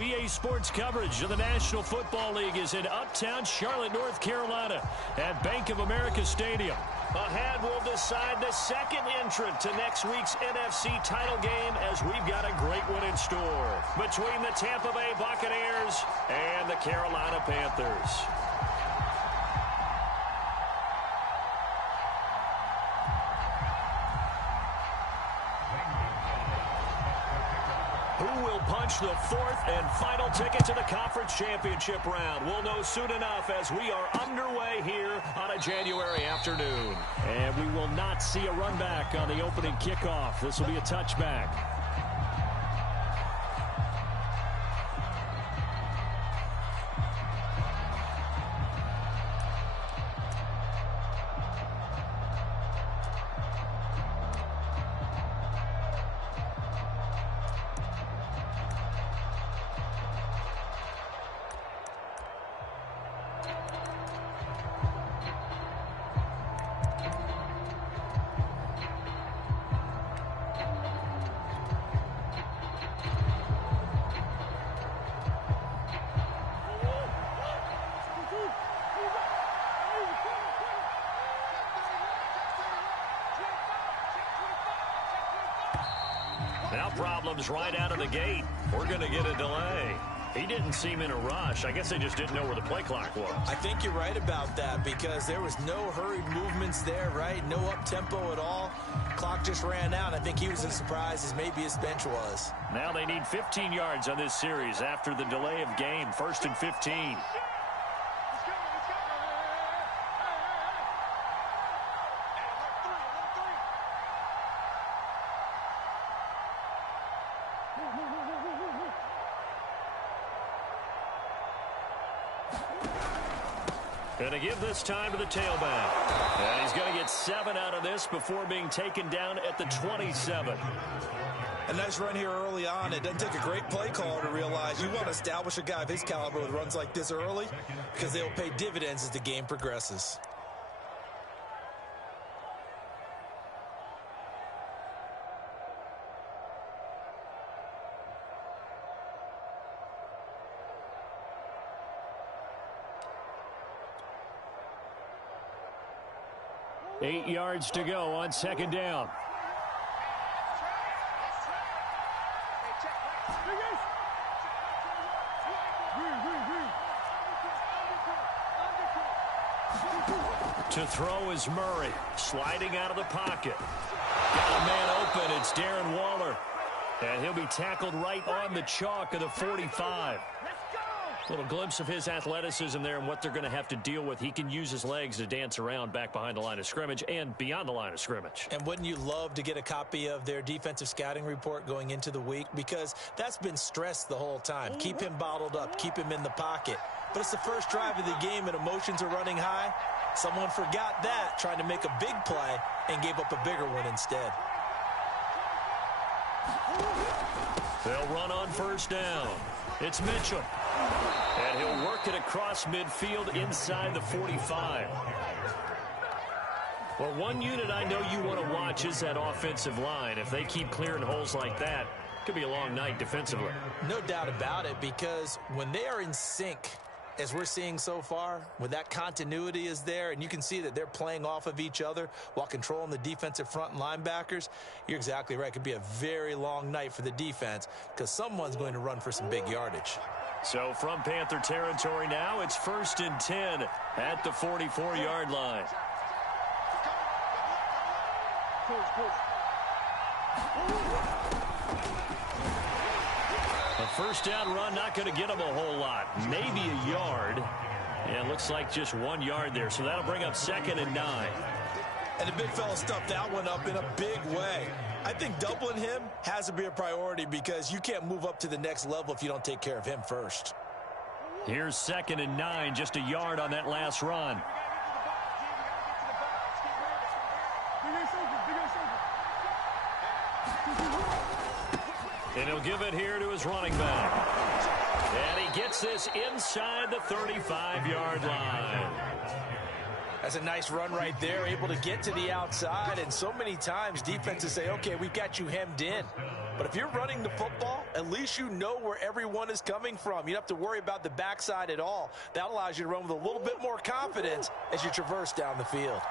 EA Sports coverage of the National Football League is in uptown Charlotte, North Carolina at Bank of America Stadium. Ahead, we'll decide the second entrant to next week's NFC title game as we've got a great one in store between the Tampa Bay Buccaneers and the Carolina Panthers. Who will punch the fourth and final ticket to the conference championship round? We'll know soon enough as we are underway here on a January afternoon. And we will not see a run back on the opening kickoff. This will be a touchback. Now problems right out of the gate. We're going to get a delay. He didn't seem in a rush. I guess they just didn't know where the play clock was. I think you're right about that because there was no hurried movements there, right? No up-tempo at all. Clock just ran out. I think he was as surprised as maybe his bench was. Now they need 15 yards on this series after the delay of game. 1st and 15. Going to give this time to the tailback. And he's going to get 7 out of this before being taken down at the 27. A nice run here early on. It doesn't take a great play caller to realize you want to establish a guy of his caliber with runs like this early because they'll pay dividends as the game progresses. Eight yards to go on 2nd down. To throw is Murray, sliding out of the pocket. Got a man open, it's Darren Waller. And he'll be tackled right on the chalk of the 45. Little glimpse of his athleticism there and what they're going to have to deal with. He can use his legs to dance around back behind the line of scrimmage and beyond the line of scrimmage. And wouldn't you love to get a copy of their defensive scouting report going into the week? Because that's been stressed the whole time. Keep him bottled up. Keep him in the pocket. But it's the first drive of the game and emotions are running high. Someone forgot that, trying to make a big play, and gave up a bigger one instead. They'll run on 1st down. It's Mitchell. And he'll work it across midfield inside the 45. Well, one unit I know you want to watch is that offensive line. If they keep clearing holes like that, it could be a long night defensively. No doubt about it, because when they are in sync, as we're seeing so far, when that continuity is there, and you can see that they're playing off of each other while controlling the defensive front and linebackers, you're exactly right. It could be a very long night for the defense because someone's going to run for some big yardage. So from Panther territory now, it's 1st and 10 at the 44-yard line. A 1st down run, not going to get them a whole lot. Maybe a yard. And it looks like just 1 yard there. So that'll bring up 2nd and 9. And the big fella stuffed that one up in a big way. I think doubling him has to be a priority because you can't move up to the next level if you don't take care of him first. Here's 2nd and 9, just a yard on that last run. And he'll give it here to his running back. And he gets this inside the 35-yard line. That's a nice run right there, able to get to the outside. And so many times defenses say, okay, we've got you hemmed in. But if you're running the football, at least you know where everyone is coming from. You don't have to worry about the backside at all. That allows you to run with a little bit more confidence as you traverse down the field.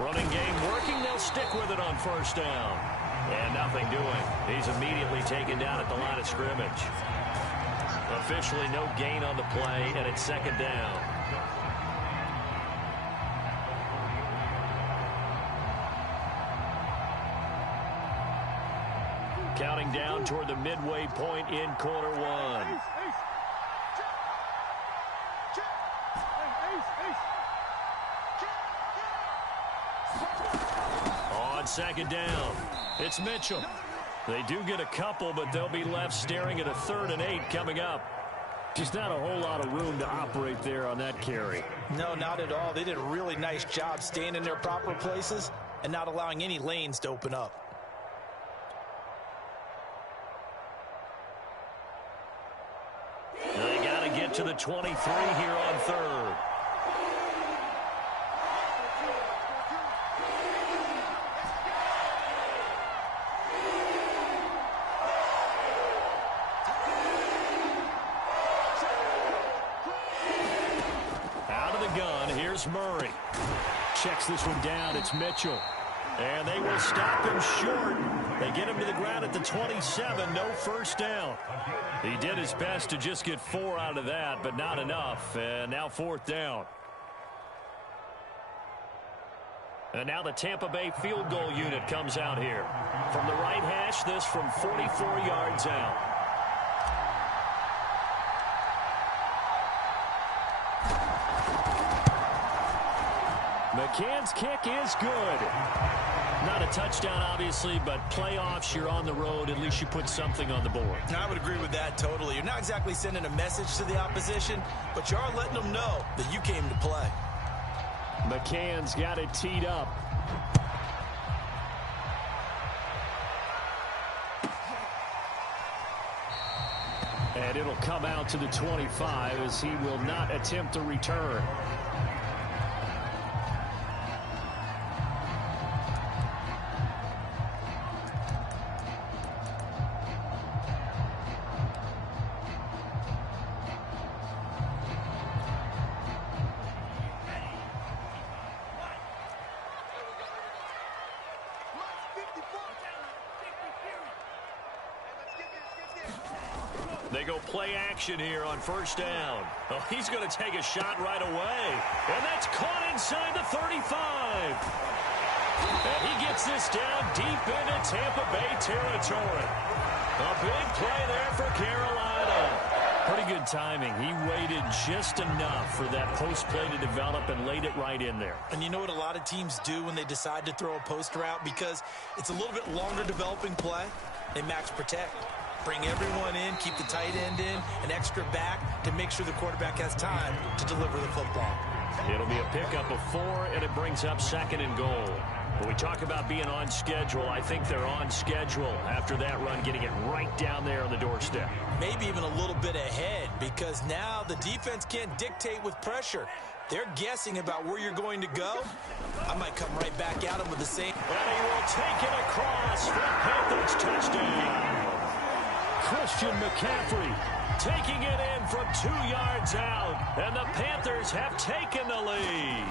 Running game working. They'll stick with it on first down. And nothing doing. He's immediately taken down at the line of scrimmage. Officially no gain on the play, and it's second down. Counting down toward the midway point in quarter one. On second down, it's Mitchell. They do get a couple, but they'll be left staring at a 3rd and 8 coming up. Just not a whole lot of room to operate there on that carry. No, not at all. They did a really nice job staying in their proper places and not allowing any lanes to open up. They got to get to the 23 here on 3rd. Murray checks this one down. It's Mitchell, and they will stop him short. They get him to the ground at the 27. No first down. He did his best to just get 4 out of that, but not enough. And now 4th down. And now the Tampa Bay field goal unit comes out here from the right hash. This from 44 yards out. McCann's kick is good. Not a touchdown, obviously, but playoffs, you're on the road. At least you put something on the board. I would agree with that totally. You're not exactly sending a message to the opposition, but you are letting them know that you came to play. McCann's got it teed up. And it'll come out to the 25 as he will not attempt to return. They go play action here on first down. Oh, he's going to take a shot right away. And that's caught inside the 35. And he gets this down deep into Tampa Bay territory. A big play there for Carolina. Pretty good timing. He waited just enough for that post play to develop and laid it right in there. And you know what a lot of teams do when they decide to throw a post route? Because it's a little bit longer developing play. They max protect. Bring everyone in, keep the tight end in, an extra back to make sure the quarterback has time to deliver the football. It'll be a pickup of 4, and it brings up 2nd and goal. When we talk about being on schedule, I think they're on schedule after that run, getting it right down there on the doorstep. Maybe even a little bit ahead, because now the defense can't dictate with pressure. They're guessing about where you're going to go. I might come right back at them with the same. And he will take it across for a Panthers touchdown. Christian McCaffrey taking it in from 2 yards out, and the Panthers have taken the lead.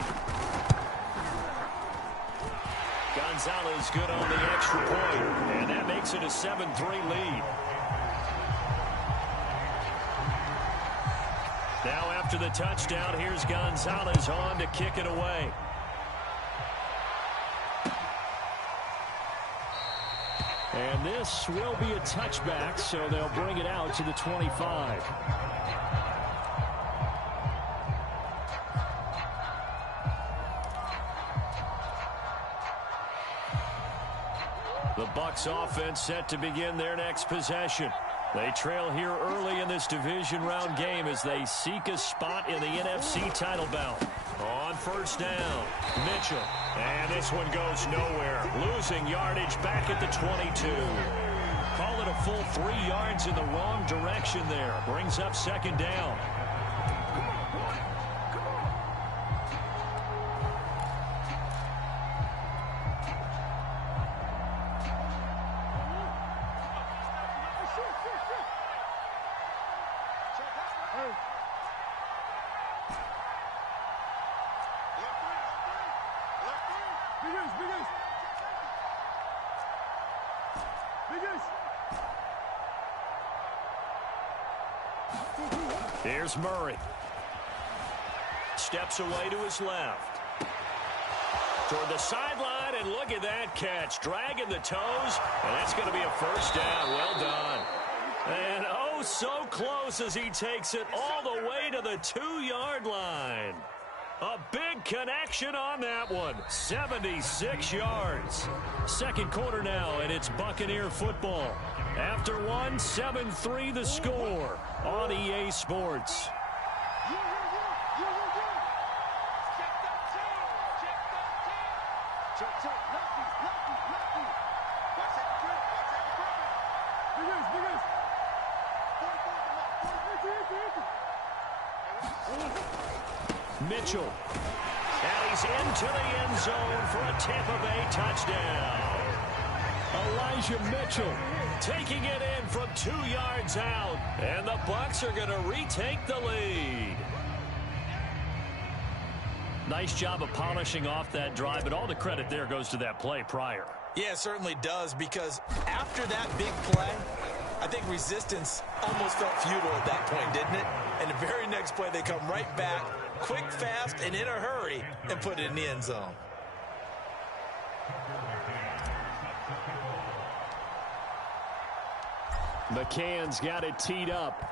Gonzalez good on the extra point, and that makes it a 7-3 lead. Now after the touchdown, here's Gonzalez on to kick it away. And this will be a touchback, so they'll bring it out to the 25. The Bucs offense set to begin their next possession. They trail here early in this division round game as they seek a spot in the NFC title bout. On first down, Mitchell. And this one goes nowhere. Losing yardage back at the 22. Call it a full 3 yards in the wrong direction there. Brings up second down. Here's Murray. Steps away to his left. Toward the sideline, and look at that catch. Dragging the toes, and that's going to be a first down. Well done. And oh, so close as he takes it all the way to the 2-yard line. A big connection on that one. 76 yards. Second quarter now, and it's Buccaneer football. After one, 7-3 the score on EA Sports. Mitchell. And he's into the end zone for a Tampa Bay touchdown. Elijah Mitchell taking it in from 2 yards out. And the Bucs are going to retake the lead. Nice job of polishing off that drive, but all the credit there goes to that play prior. Yeah, it certainly does, because after that big play, I think resistance almost felt futile at that point, didn't it? And the very next play, they come right back, quick, fast, and in a hurry, and put it in the end zone. McCann's got it teed up.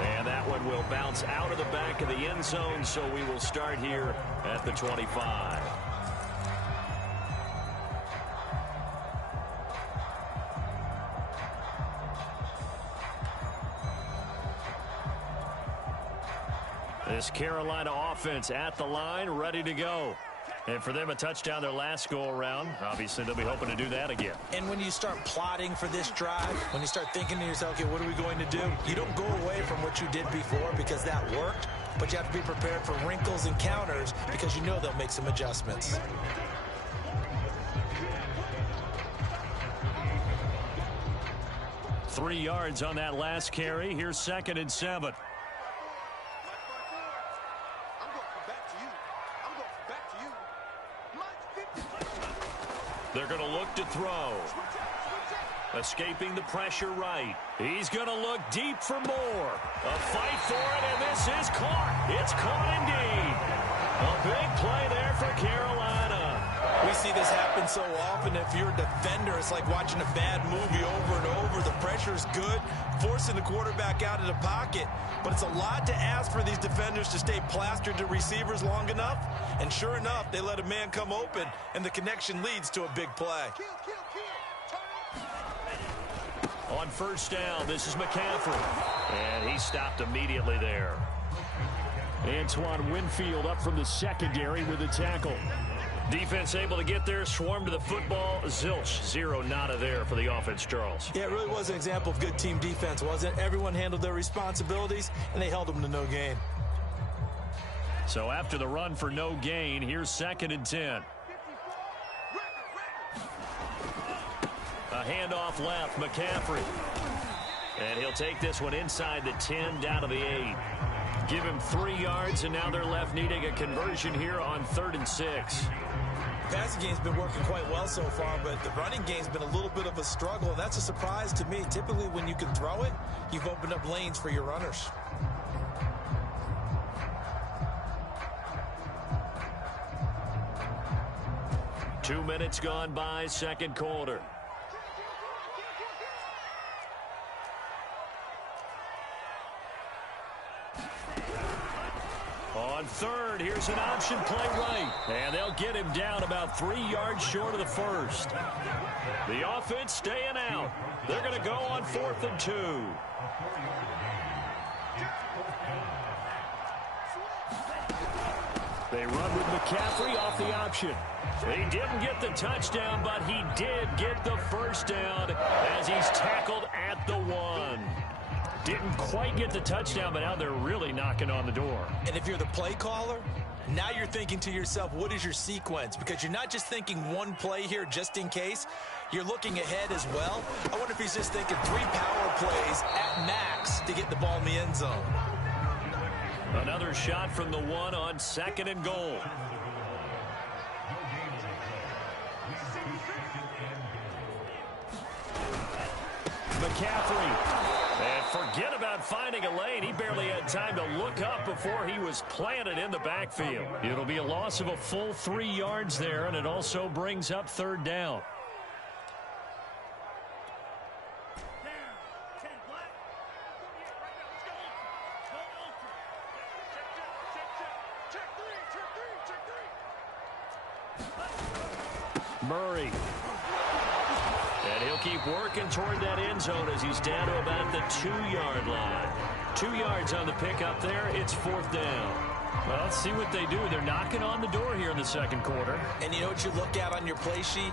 And that one will bounce out of the back of the end zone, so we will start here at the 25. This Carolina offense at the line, ready to go. And for them, a touchdown their last go-around. Obviously, they'll be hoping to do that again. And when you start plotting for this drive, when you start thinking to yourself, okay, what are we going to do? You don't go away from what you did before because that worked, but you have to be prepared for wrinkles and counters because you know they'll make some adjustments. Three yards on that last carry. Here's 2nd and 7. They're going to look to throw. Escaping the pressure right. He's going to look deep for more. A fight for it, and this is caught. It's caught indeed. A big play there for Carolina. We see this happen so often. If you're a defender, it's like watching a bad movie over and over. The pressure's good, forcing the quarterback out of the pocket. But it's a lot to ask for these defenders to stay plastered to receivers long enough. And sure enough, they let a man come open, and the connection leads to a big play. On first down, this is McCaffrey. And he stopped immediately there. Antoine Winfield up from the secondary with a tackle. Defense able to get there, swarm to the football. Zilch, zero, nada there for the offense, Charles. Yeah, it really was an example of good team defense, wasn't it? Everyone handled their responsibilities, and they held them to no gain. So after the run for no gain, here's 2nd and 10. A handoff left, McCaffrey. And he'll take this one inside the 10, down to the 8. Give him 3 yards, and now they're left needing a conversion here on 3rd and 6. Passing game's been working quite well so far, but the running game's been a little bit of a struggle, and that's a surprise to me. Typically, when you can throw it, you've opened up lanes for your runners. Two minutes gone by, second quarter. On third, here's an option play right. And they'll get him down about 3 yards short of the first. The offense staying out. They're going to go on 4th and 2. They run with McCaffrey off the option. He didn't get the touchdown, but he did get the first down as he's tackled at the 1. Didn't quite get the touchdown, but now they're really knocking on the door. And if you're the play caller, now you're thinking to yourself, what is your sequence? Because you're not just thinking one play here just in case. You're looking ahead as well. I wonder if he's just thinking 3 power plays at max to get the ball in the end zone. Another shot from the 1 on 2nd and goal. McCaffrey. And forget about finding a lane. He barely had time to look up before he was planted in the backfield. It'll be a loss of a full 3 yards there, and it also brings up 3rd down. Murray. And he'll keep working toward that end zone as he's down to about the 2-yard line. 2 yards on the pickup there. It's 4th down. Well, let's see what they do. They're knocking on the door here in the 2nd quarter. And you know what you look at on your play sheet?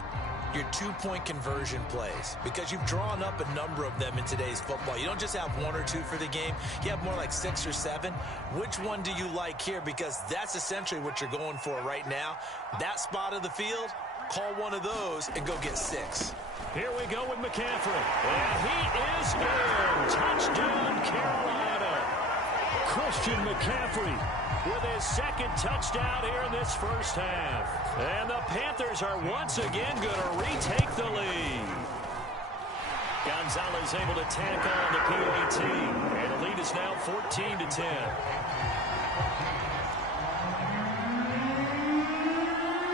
Your 2-point conversion plays, because you've drawn up a number of them in today's football. You don't just have 1 or 2 for the game. You have more like 6 or 7. Which one do you like here? Because that's essentially what you're going for right now. That spot of the field, call one of those and go get 6. Here we go with McCaffrey. And he is in. Touchdown, Carolina. Christian McCaffrey with his 2nd touchdown here in this first half. And the Panthers are once again going to retake the lead. Gonzalez able to tackle on the PAT. And the lead is now 14-10.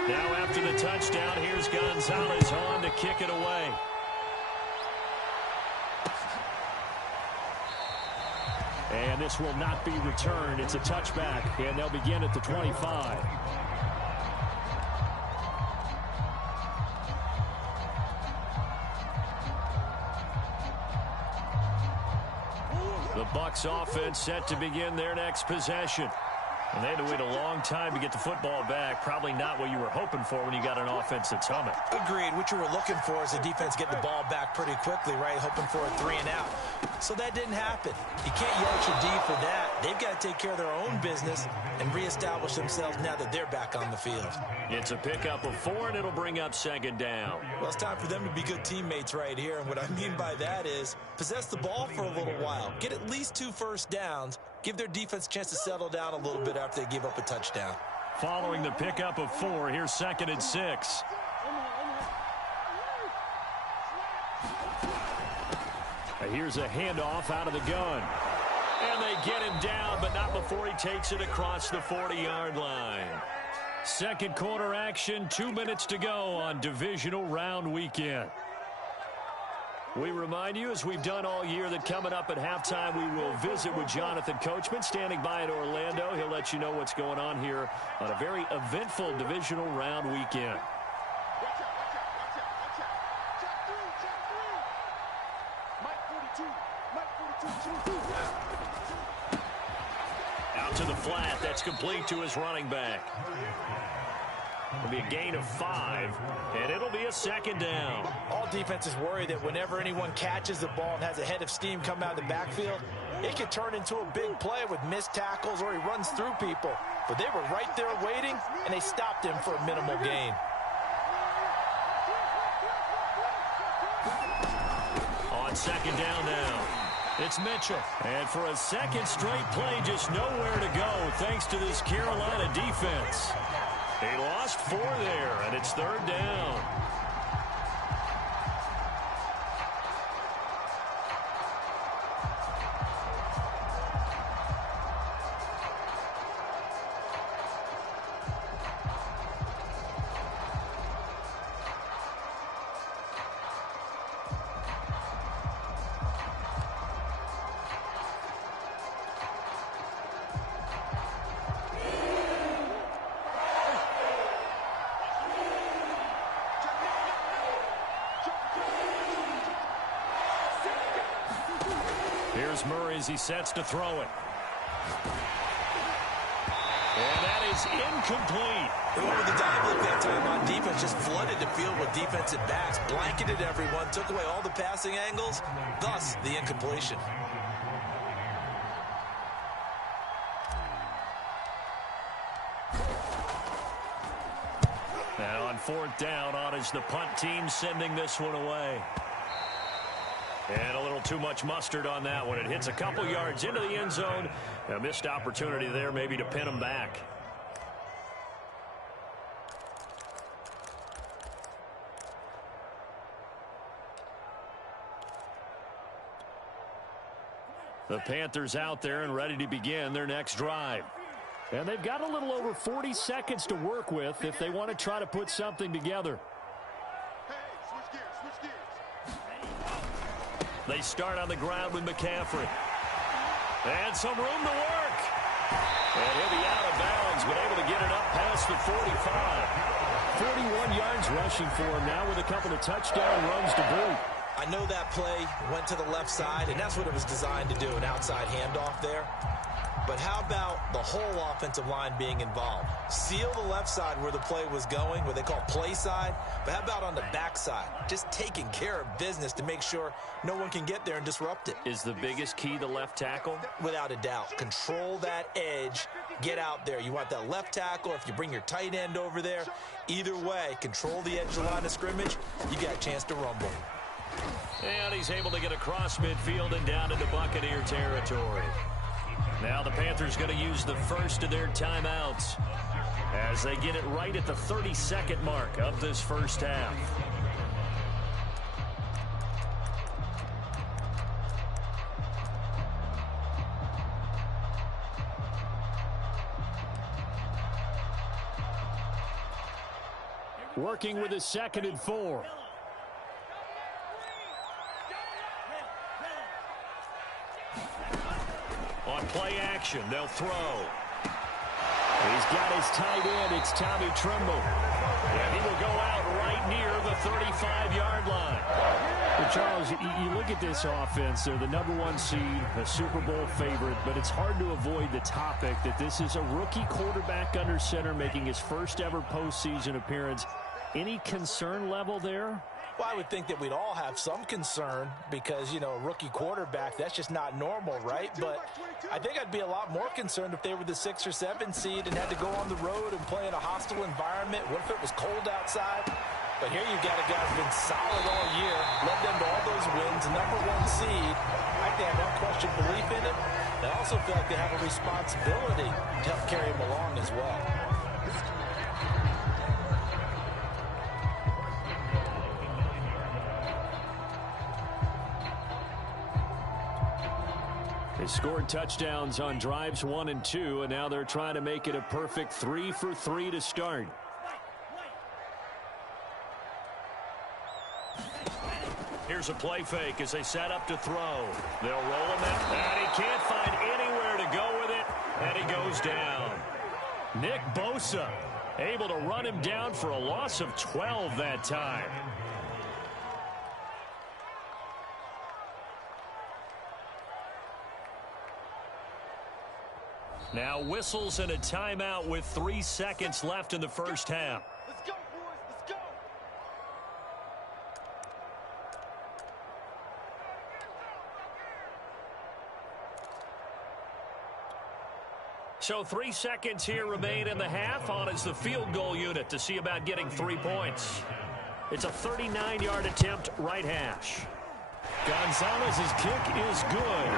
Now after the touchdown, here's Gonzalez on to kick it away. And this will not be returned. It's a touchback, and they'll begin at the 25. The Bucs offense set to begin their next possession. And they had to wait a long time to get the football back. Probably not what you were hoping for when you got an offense that's humming. Agreed. What you were looking for is the defense getting the ball back pretty quickly, right? Hoping for a 3 and out. So that didn't happen. You can't yell at your D for that. They've got to take care of their own business and reestablish themselves now that they're back on the field. It's a pickup of 4, and it'll bring up 2nd down. Well, it's time for them to be good teammates right here. And what I mean by that is possess the ball for a little while. Get at least 2 first downs. Give their defense a chance to settle down a little bit after they give up a touchdown. Following the pickup of 4, here's 2nd and 6. Here's a handoff out of the gun. And they get him down, but not before he takes it across the 40-yard line. 2nd quarter action, 2 minutes to go on divisional round weekend. We remind you, as we've done all year, that coming up at halftime, we will visit with Jonathan Coachman, standing by in Orlando. He'll let you know what's going on here on a very eventful divisional round weekend. Out to the flat. That's complete to his running back. It'll be a gain of 5, and it'll be a 2nd down. All defenses worry that whenever anyone catches the ball and has a head of steam come out of the backfield, it could turn into a big play with missed tackles or he runs through people. But they were right there waiting, and they stopped him for a minimal gain. On 2nd down now, it's Mitchell. And for a 2nd straight play, just nowhere to go thanks to this Carolina defense. They lost 4 there, and it's 3rd down. Here's Murray as he sets to throw it. And that is incomplete. Whoever the dive look that time on defense just flooded the field with defensive backs, blanketed everyone, took away all the passing angles, thus the incompletion. Now on fourth down, on is the punt team sending this one away. And a little too much mustard on that one. It hits a couple yards into the end zone. A missed opportunity there maybe to pin them back. The Panthers out there and ready to begin their next drive. And they've got a little over 40 seconds to work with if they want to try to put something together. They start on the ground with McCaffrey. And some room to work. And he'll be out of bounds, but able to get it up past the 45. 41 yards rushing for him now with a couple of touchdown runs to boot. I know that play went to the left side, and that's what it was designed to do, an outside handoff there. But how about the whole offensive line being involved? Seal the left side where the play was going, what they call play side. But how about on the back side? Just taking care of business to make sure no one can get there and disrupt it. Is the biggest key the left tackle? Without a doubt. Control that edge. Get out there. You want that left tackle. If you bring your tight end over there, either way, control the edge of the line of scrimmage. You got a chance to rumble. And he's able to get across midfield and down into Buccaneer territory. Now the Panthers going to use the first of their timeouts as they get it right at the 30-second mark of this first half. Working with his 2nd and 4. On play action, they'll throw. He's got his tight end. It's Tommy Tremble. And he will go out right near the 35-yard line. Well, Charles, you look at this offense. They're the #1 seed, a Super Bowl favorite, but it's hard to avoid the topic that this is a rookie quarterback under center making his first ever postseason appearance. Any concern level there? Well, I would think that we'd all have some concern because, you know, a rookie quarterback, that's just not normal, right? But I think I'd be a lot more concerned if they were the 6 or 7 seed and had to go on the road and play in a hostile environment. What if it was cold outside? But here you've got a guy who's been solid all year, led them to all those wins, #1 seed. I think they have unquestioned belief in him. They also feel like they have a responsibility to help carry him along as well. They scored touchdowns on drives 1 and 2, and now they're trying to make it a perfect 3 for 3 to start. Here's a play fake as they set up to throw. They'll roll him out, and he can't find anywhere to go with it, and he goes down. Nick Bosa able to run him down for a loss of 12 that time. Now whistles and a timeout with 3 seconds left in the first half. Let's go, boys. Let's go. So 3 seconds here remain in the half. On is the field goal unit to see about getting 3 points. It's a 39-yard attempt, right hash. Gonzalez's kick is good.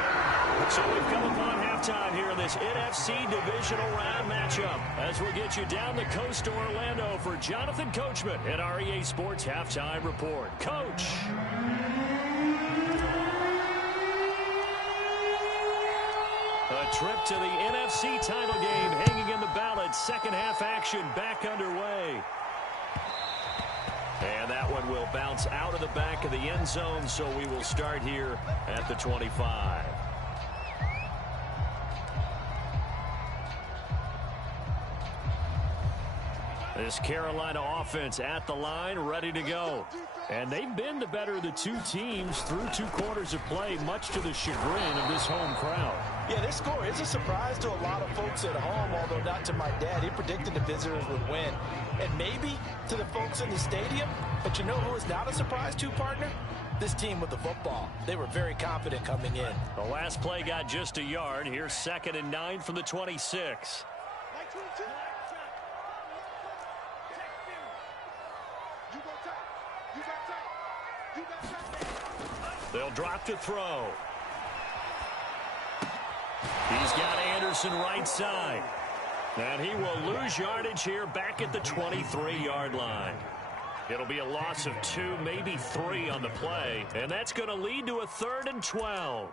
So we've come upon halftime here in this NFC Divisional Round matchup as we'll get you down the coast to Orlando for Jonathan Coachman at our EA Sports Halftime Report. Coach. A trip to the NFC title game hanging in the balance. Second half action back underway. And that one will bounce out of the back of the end zone, so we will start here at the 25. This Carolina offense at the line, ready to go. And they've been the better of the two teams through 2 quarters of play, much to the chagrin of this home crowd. Yeah, this score is a surprise to a lot of folks at home, although not to my dad. He predicted the visitors would win. And maybe to the folks in the stadium. But you know who is not a surprise to, partner? This team with the football. They were very confident coming in. The last play got just a yard. Here's 2nd and 9 from the 26. They'll drop to throw. He's got Anderson right side. And he will lose yardage here back at the 23-yard line. It'll be a loss of 2, maybe 3 on the play. And that's going to lead to a 3rd and 12.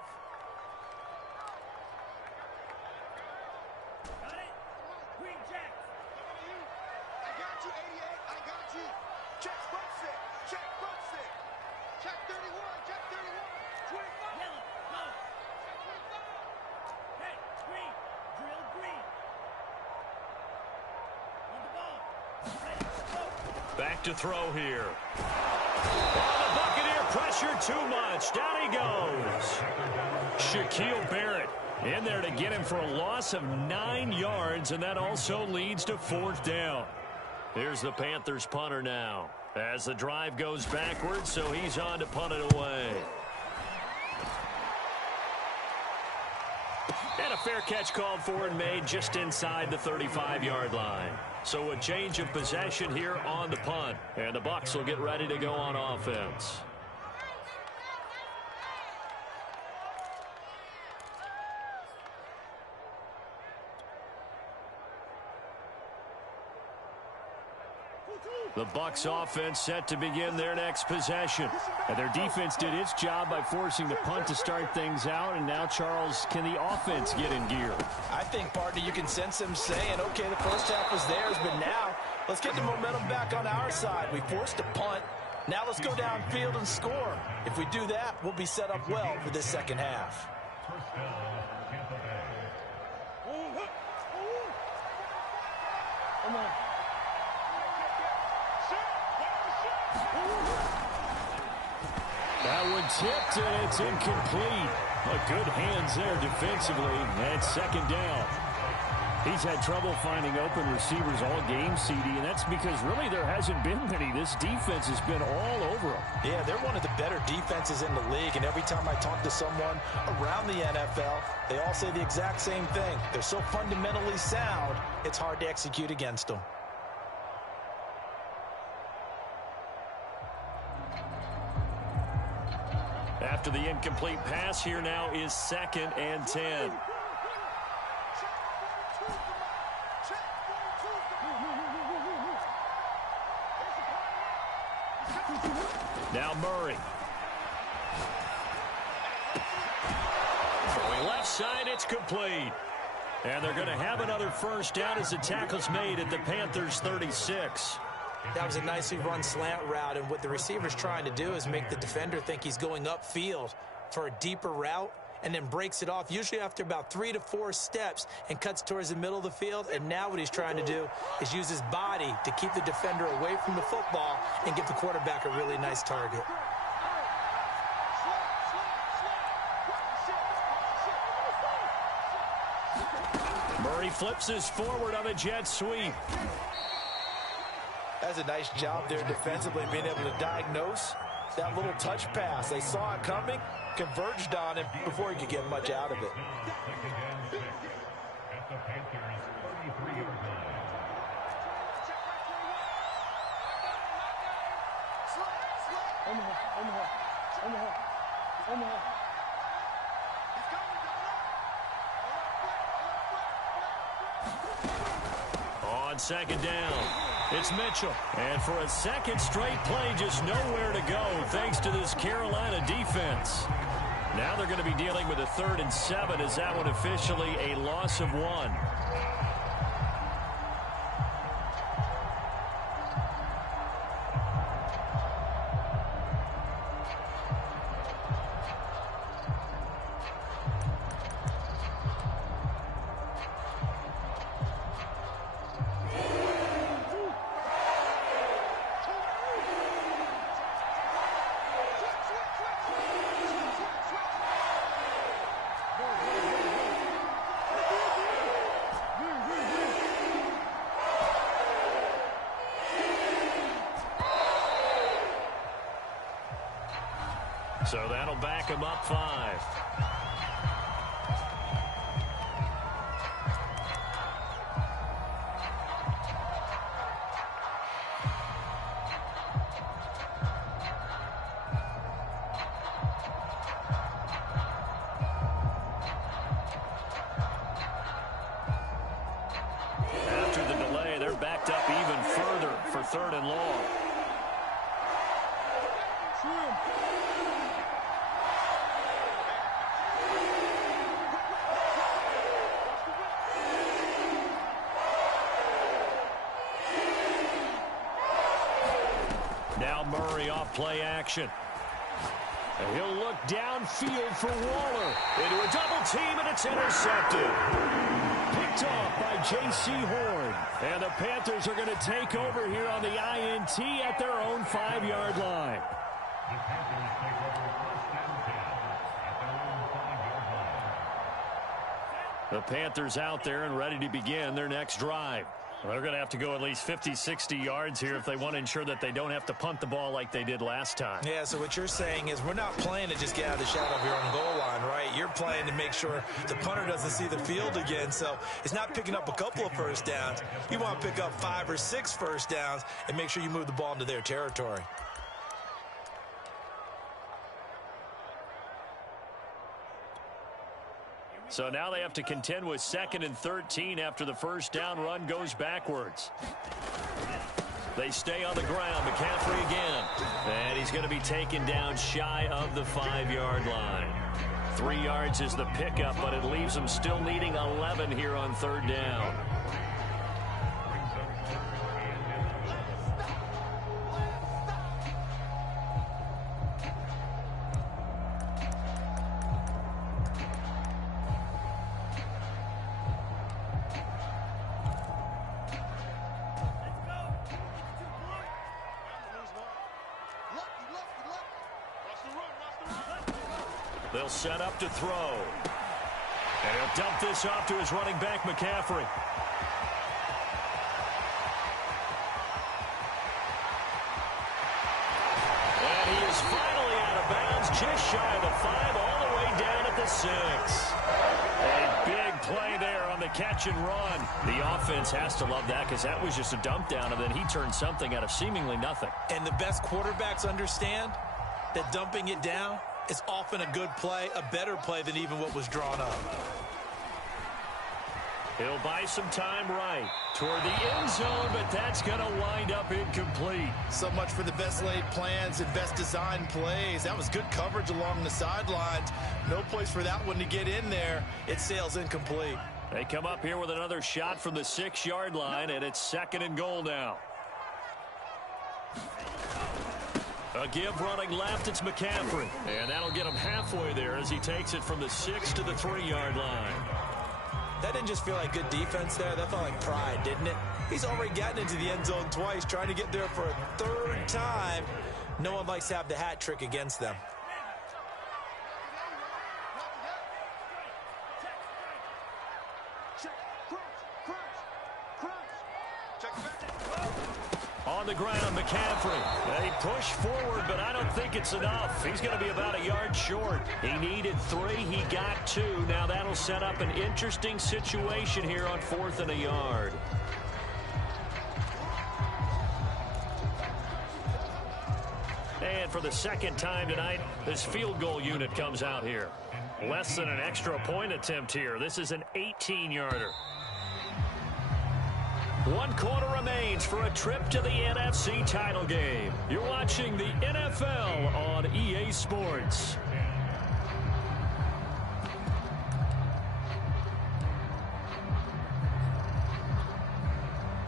Back to throw here. Oh, the Buccaneer pressure too much. Down he goes. Shaquille Barrett in there to get him for a loss of 9 yards, and that also leads to 4th down. Here's the Panthers punter now as the drive goes backwards, so he's on to punt it away. And a fair catch called for and made just inside the 35-yard line. So a change of possession here on the punt. And the Bucs will get ready to go on offense. The Bucs offense set to begin their next possession. And their defense did its job by forcing the punt to start things out. And now, Charles, can the offense get in gear? I think, partner, you can sense them saying, okay, the first half was theirs, but now let's get the momentum back on our side. We forced a punt. Now let's go downfield and score. If we do that, we'll be set up well for this second half. Come on. That one tipped, and it's incomplete. But good hands there defensively. And 2nd down. He's had trouble finding open receivers all game, CD, and that's because really there hasn't been many. This defense has been all over them. Yeah, they're one of the better defenses in the league, and every time I talk to someone around the NFL, they all say the exact same thing. They're so fundamentally sound, it's hard to execute against them. After the incomplete pass, here now is 2nd and 10. Now Murray. Going left side, it's complete. And they're going to have another first down as the tackle's made at the Panthers' 36. That was a nicely run slant route, and what the receiver's trying to do is make the defender think he's going upfield for a deeper route and then breaks it off, usually after about 3 to 4 steps, and cuts towards the middle of the field. And now what he's trying to do is use his body to keep the defender away from the football and give the quarterback a really nice target. Murray flips his forward on a jet sweep. That's a nice job there defensively, being able to diagnose that little touch pass. They saw it coming, converged on him before he could get much out of it. On 2nd down, it's Mitchell. And for a second straight play, just nowhere to go thanks to this Carolina defense. Now they're going to be dealing with a 3rd and 7 as that one officially a loss of 1. So that'll back him up 5. After the delay, they're backed up even further for 3rd and long. Now Murray off play action. And he'll look downfield for Waller. Into a double team, and it's intercepted. Picked off by J.C. Horn. And the Panthers are going to take over here on the INT at their own 5-yard line. The Panthers out there and ready to begin their next drive. Well, they're going to have to go at least 50, 60 yards here if they want to ensure that they don't have to punt the ball like they did last time. Yeah, so what you're saying is we're not playing to just get out of the shadow of your own goal line, right? You're playing to make sure the punter doesn't see the field again. So it's not picking up a couple of first downs. You want to pick up 5 or 6 first downs and make sure you move the ball into their territory. So now they have to contend with 2nd and 13 after the first down run goes backwards. They stay on the ground. McCaffrey again. And he's going to be taken down shy of the 5-yard line. 3 yards is the pickup, but it leaves them still needing 11 here on 3rd down. They'll set up to throw. And he'll dump this off to his running back, McCaffrey. And he is finally out of bounds, just shy of the 5, all the way down at the 6. A big play there on the catch and run. The offense has to love that because that was just a dump down, and then he turned something out of seemingly nothing. And the best quarterbacks understand that dumping it down is often a good play, a better play than even what was drawn up. He'll buy some time right toward the end zone, but that's going to wind up incomplete. So much for the best laid plans and best designed plays. That was good coverage along the sidelines. No place for that one to get in there. It sails incomplete. They come up here with another shot from the 6-yard line, and it's 2nd and goal now. A give running left, it's McCaffrey. And that'll get him halfway there as he takes it from the 6 to the 3-yard line. That didn't just feel like good defense there. That felt like pride, didn't it? He's already gotten into the end zone twice, trying to get there for a 3rd time. No one likes to have the hat trick against them. On the ground, McCaffrey. They push forward, but I don't think it's enough. He's going to be about a yard short. He needed 3. He got 2. Now that'll set up an interesting situation here on 4th and a yard. And for the 2nd time tonight, this field goal unit comes out here. Less than an extra point attempt here. This is an 18-yarder. 1 quarter remains for a trip to the NFC title game. You're watching the NFL on EA Sports.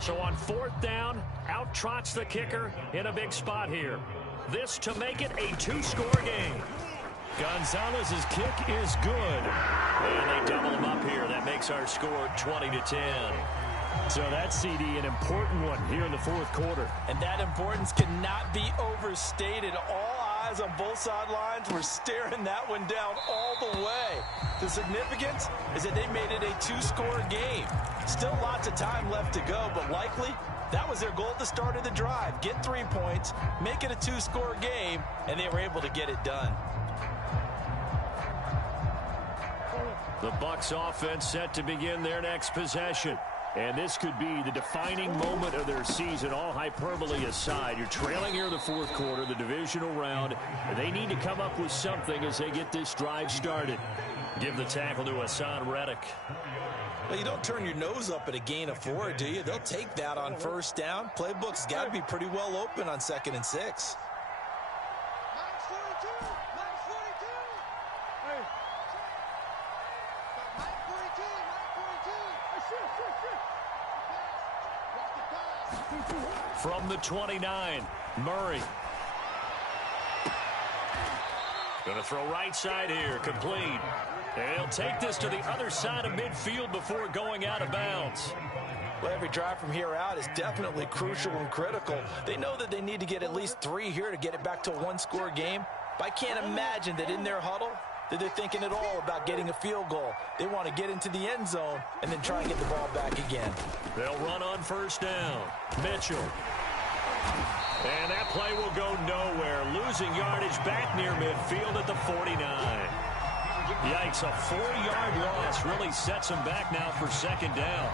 So on 4th down, out trots the kicker in a big spot here. This to make it a 2-score game. Gonzalez's kick is good. And they double him up here. That makes our score 20-10. So that's, CD, an important one here in the 4th quarter. And that importance cannot be overstated. All eyes on both sidelines were staring that one down all the way. The significance is that they made it a 2-score game. Still lots of time left to go, but likely that was their goal at the start of the drive. Get 3 points, make it a 2-score game, and they were able to get it done. The Bucs offense set to begin their next possession. And this could be the defining moment of their season, all hyperbole aside. You're trailing here in the fourth quarter, the divisional round. They need to come up with something as they get this drive started. Give the tackle to Hassan Reddick. Well, you don't turn your nose up at a gain of 4, do you? They'll take that on first down. Playbook's got to be pretty well open on 2nd and 6. From the 29, Murray. Going to throw right side here, complete. And he'll take this to the other side of midfield before going out of bounds. Well, every drive from here out is definitely crucial and critical. They know that they need to get at least 3 here to get it back to a one-score game. But I can't imagine that in their huddle that they're thinking at all about getting a field goal. They want to get into the end zone and then try and get the ball back again. They'll run on first down. Mitchell. And that play will go nowhere. Losing yardage back near midfield at the 49. Yikes, a 4-yard loss really sets them back now for 2nd down.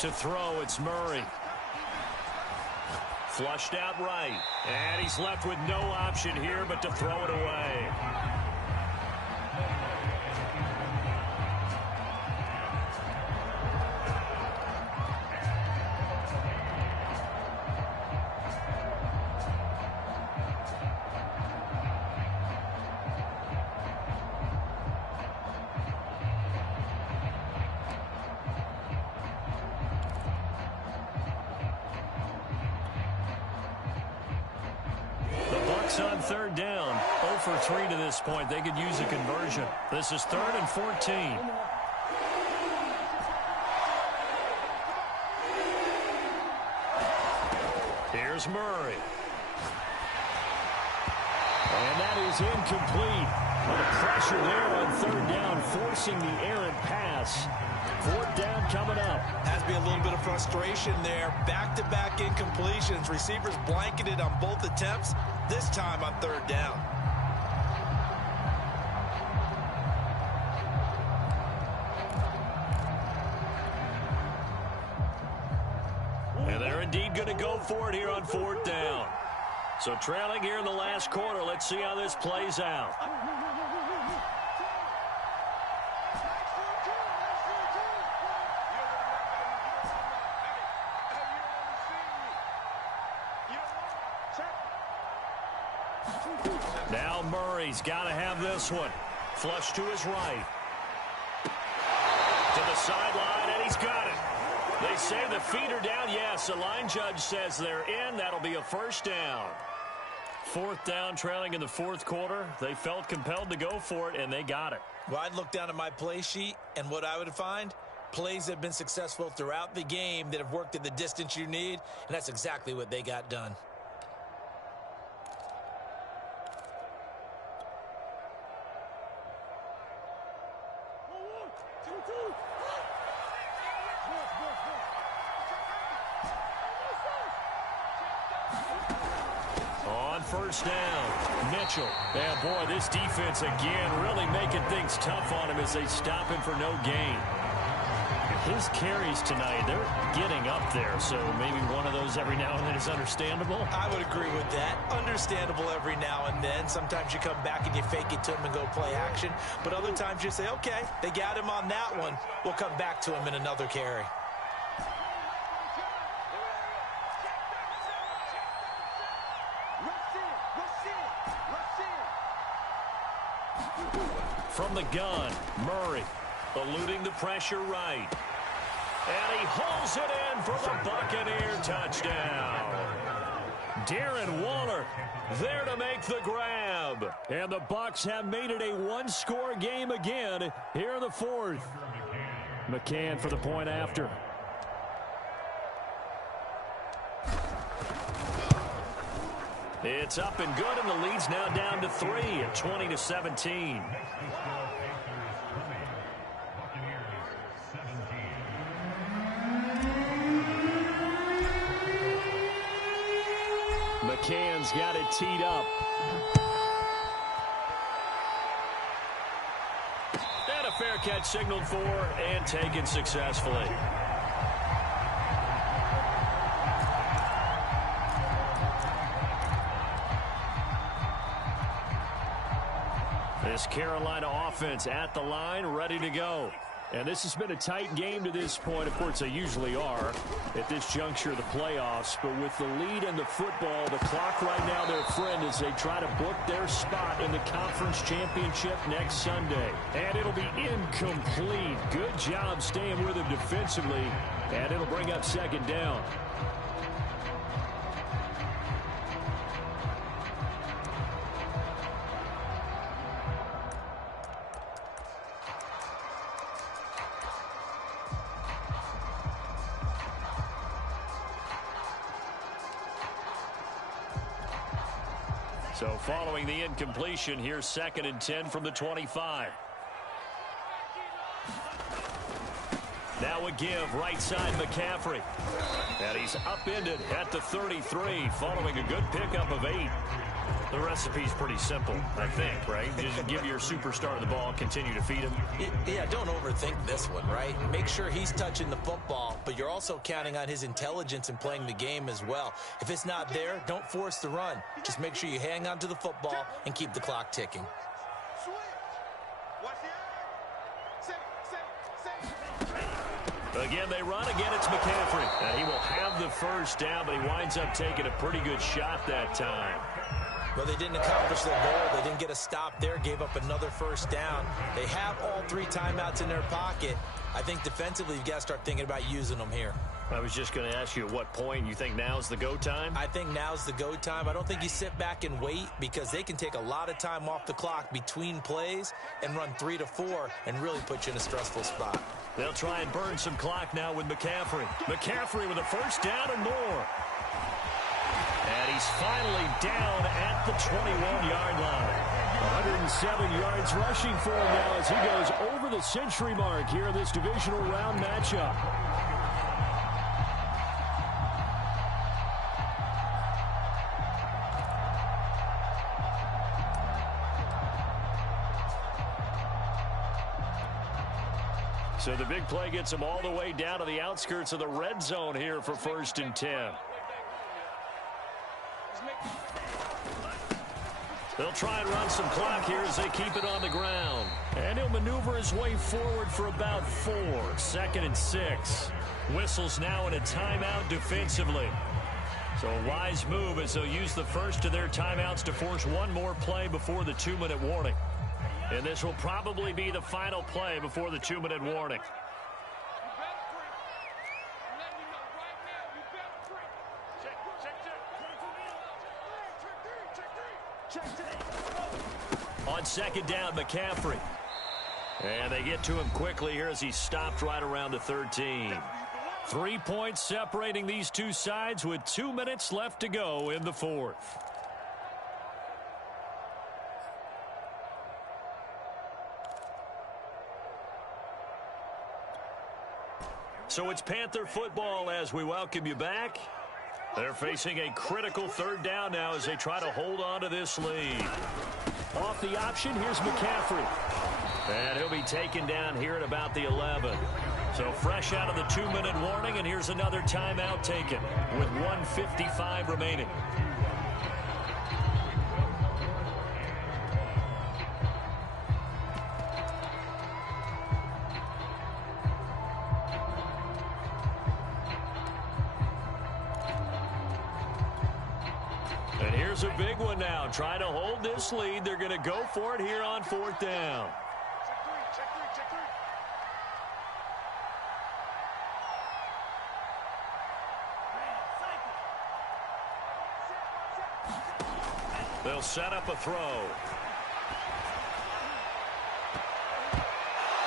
To throw, it's Murray. Flushed out right. And he's left with no option here but to throw it away. On 3rd down, 0 for 3 to this point. They could use a conversion. This is 3rd and 14. Here's Murray. And that is incomplete. Well, the pressure there on 3rd down, forcing the errant pass. 4th down coming up. Has to be a little bit of frustration there. Back-to-back incompletions. Receivers blanketed on both attempts. This time on 3rd down. And they're indeed going to go for it here on 4th down. So trailing here in the last quarter. Let's see how this plays out. Now Murray's got to have this one. Flush to his right. To the sideline, and he's got it. They say the feet are down. Yes, the line judge says they're in. That'll be a 1st down. 4th down, trailing in the 4th quarter. They felt compelled to go for it, and they got it. Well, I'd look down at my play sheet, and what I would find, plays that have been successful throughout the game that have worked at the distance you need, and that's exactly what they got done. On 1st down, Mitchell. And boy, this defense again really making things tough on him as they stop him for no gain. His carries tonight, they're getting up there, so maybe one of those every now and then is understandable. I would agree with that. Understandable every now and then. Sometimes you come back and you fake it to him and go play action. But other times you say, okay, they got him on that one. We'll come back to him in another carry. From the gun, Murray eluding the pressure right. And he hauls it in for the Buccaneer touchdown. Darren Waller there to make the grab. And the Bucs have made it a one-score game again here in the 4th. McCann for the point after. It's up and good, and the lead's now down to 3 at 20-17. McCann's got it teed up. And a fair catch signaled for and taken successfully. This Carolina offense at the line, ready to go. And this has been a tight game to this point. Of course, they usually are at this juncture of the playoffs. But with the lead in the football, the clock right now their friend as they try to book their spot in the conference championship next Sunday. And it'll be incomplete. Good job staying with them defensively. And it'll bring up second down. So following the incompletion, here's 2nd and 10 from the 25. Now a give, right side McCaffrey. And he's upended at the 33 following a good pickup of 8. The recipe's pretty simple, I think, right? Just give your superstar the ball, continue to feed him. Yeah, don't overthink this one, right? Make sure he's touching the football, but you're also counting on his intelligence in playing the game as well. If it's not there, don't force the run. Just make sure you hang on to the football and keep the clock ticking. Again, they run. Again, it's McCaffrey. Now, he will have the first down, but he winds up taking a pretty good shot that time. Well, they didn't accomplish their goal. They didn't get a stop there, gave up another first down. They have all 3 timeouts in their pocket. I think defensively you've got to start thinking about using them here. I was just going to ask you at what point you think now's the go time? I think now's the go time. I don't think you sit back and wait because they can take a lot of time off the clock between plays and run 3 to 4 and really put you in a stressful spot. They'll try and burn some clock now with McCaffrey. McCaffrey with a first down and more. And he's finally down at the 21-yard line. 107 yards rushing for him now as he goes over the century mark here in this divisional round matchup. So the big play gets him all the way down to the outskirts of the red zone here for 1st and 10. They'll try and run some clock here as they keep it on the ground. And he'll maneuver his way forward for about 4. 2nd and 6. Whistles now in a timeout defensively. So a wise move as they'll use the first of their timeouts to force one more play before the 2-minute warning. And this will probably be the final play before the 2-minute warning. On 2nd down, McCaffrey. And they get to him quickly here as he stopped right around the 13. 3 points separating these two sides with 2 minutes left to go in the 4th. So it's Panther football as we welcome you back. They're facing a critical 3rd down now as they try to hold on to this lead. Off the option, here's McCaffrey. And he'll be taken down here at about the 11. So fresh out of the 2-minute warning, and here's another timeout taken with 1:55 remaining. And here's a big one now. Trying to hold this lead. They're going to go for it here on 4th down. They'll set up a throw.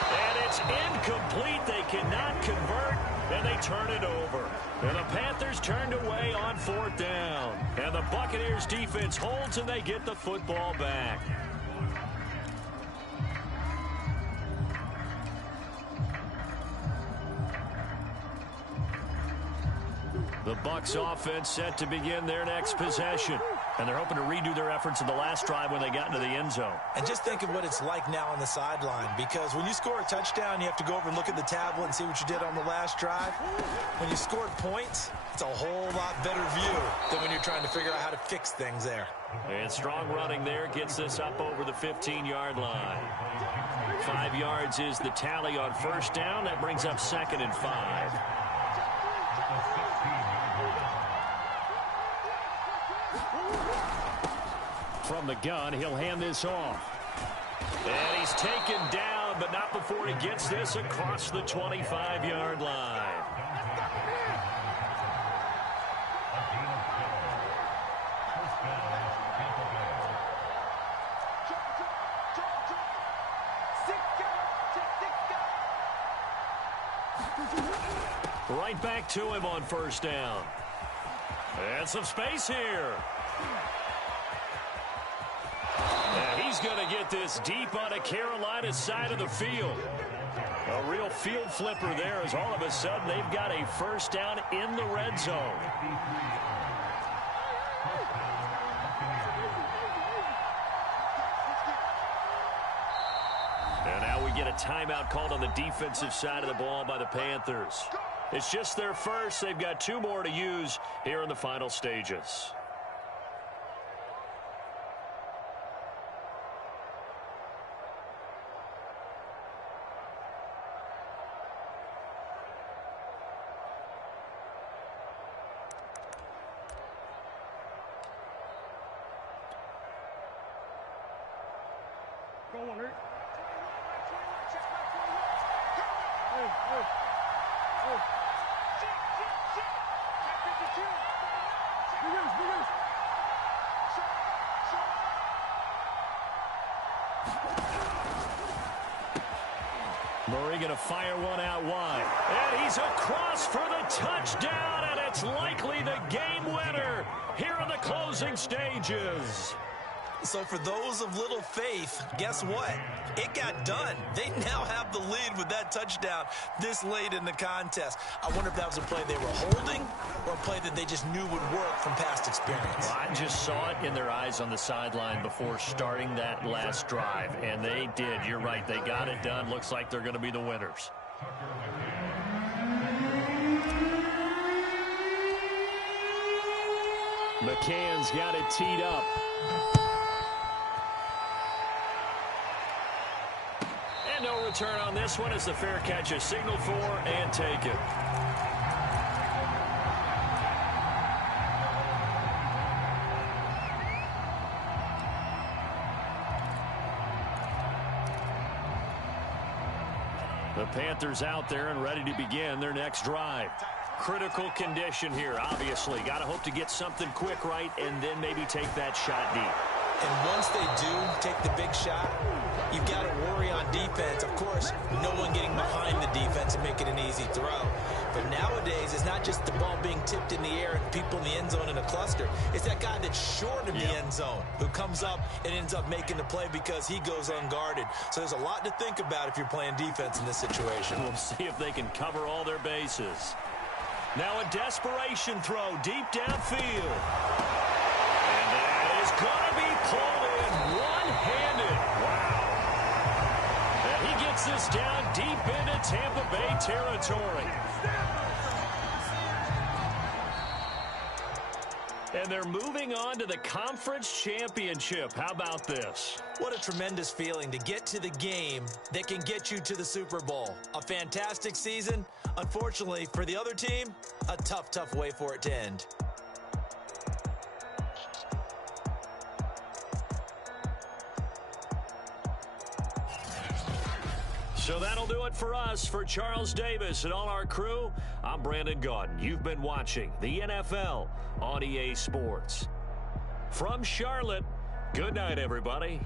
And it's incomplete. They cannot convert. and they turn it over. And the Panthers turned away on 4th down. And the Buccaneers defense holds, and they get the football back. The Bucs offense set to begin their next possession. And they're hoping to redo their efforts in the last drive when they got into the end zone. And just think of what it's like now on the sideline, because when you score a touchdown, you have to go over and look at the tablet and see what you did on the last drive. When you scored points, it's a whole lot better view than when you're trying to figure out how to fix things there. And strong running there gets this up over the 15-yard line. 5 yards is the tally on 1st down. That brings up 2nd and 5. From the gun, he'll hand this off. And he's taken down, but not before he gets this across the 25-yard line. Right back to him on 1st down. And some space here. And he's going to get this deep on a Carolina side of the field. A real field flipper there, as all of a sudden they've got a 1st down in the red zone. And now we get a timeout called on the defensive side of the ball by the Panthers. It's just their first. They've got 2 more to use here in the final stages. Go on, Rick. Murray going to fire one out wide. And he's across for the touchdown, and it's likely the game winner here in the closing stages. So for those of little faith, guess what? It got done. They now have the lead with that touchdown this late in the contest. I wonder if that was a play they were holding or a play that they just knew would work from past experience. Well, I just saw it in their eyes on the sideline before starting that last drive, and they did. You're right. They got it done. Looks like they're going to be the winners. McCann's got it teed up. And no return on this one as the fair catch is signaled for and taken. The Panthers out there and ready to begin their next drive. Critical condition here, obviously. Got to hope to get something quick right and then maybe take that shot deep. And once they do take the big shot, you've got to worry on defense. Of course, no one getting behind the defense and make it an easy throw. But nowadays, it's not just the ball being tipped in the air and people in the end zone in a cluster. It's that guy that's short of the end zone who comes up and ends up making the play because he goes unguarded. So there's a lot to think about if you're playing defense in this situation. We'll see if they can cover all their bases. Now a desperation throw deep downfield. And that is going to be pulled in one-handed. Wow. And he gets this down deep into Tampa Bay territory. And they're moving on to the conference championship. How about this? What a tremendous feeling to get to the game that can get you to the Super Bowl. A fantastic season. Unfortunately, for the other team, a tough, tough way for it to end. So that'll do it for us. For Charles Davis and all our crew, I'm Brandon Gaudin. You've been watching the NFL on EA Sports. From Charlotte, good night, everybody.